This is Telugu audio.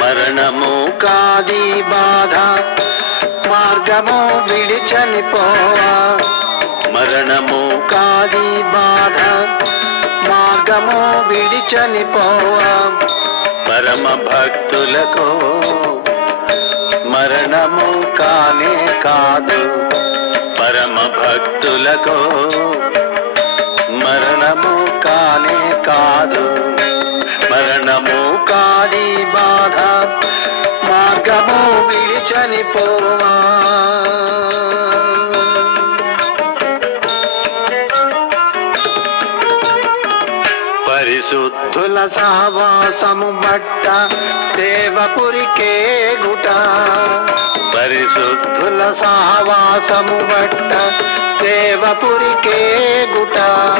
మరణము కాది బాధ మార్గము విడిచనిపోవా, మరణము కాది బాధ మార్గము విడిచనిపోవా, పరమ భక్తులకు మరణము కానే కాదు, పరమ భక్తులకు మరణము కానే కాదు, మరణము కాది బాధ మార్గము విడిచనిపోవా. పరిశుద్ధుల సహవాసము బట్ట దేవపురికే గుట, పరిశుద్ధుల సహవాసము బట్ట దేవపురికే గుట.